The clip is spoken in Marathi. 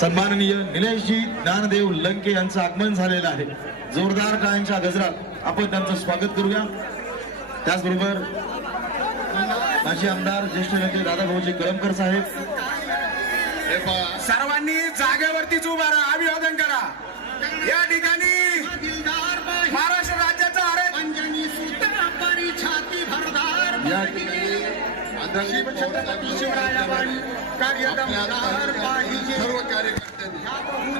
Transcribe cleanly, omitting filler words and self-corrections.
सन्माननीय निलेशजी ज्ञानदेव लंके यांचं आगमन झालेलं आहे। जोरदार टाळ्यांच्या गजरात आपण त्यांचं स्वागत करूया। त्याचबरोबर माजी आमदार ज्येष्ठ नेते दादाभाऊजी कळमकर साहेब, सर्वांनी जागेवरतीच उभा राहा, अभिवादन करा। या ठिकाणी महाराष्ट्र राज्याचा या ठिकाणी सर्व कार्यकर्त्यांनी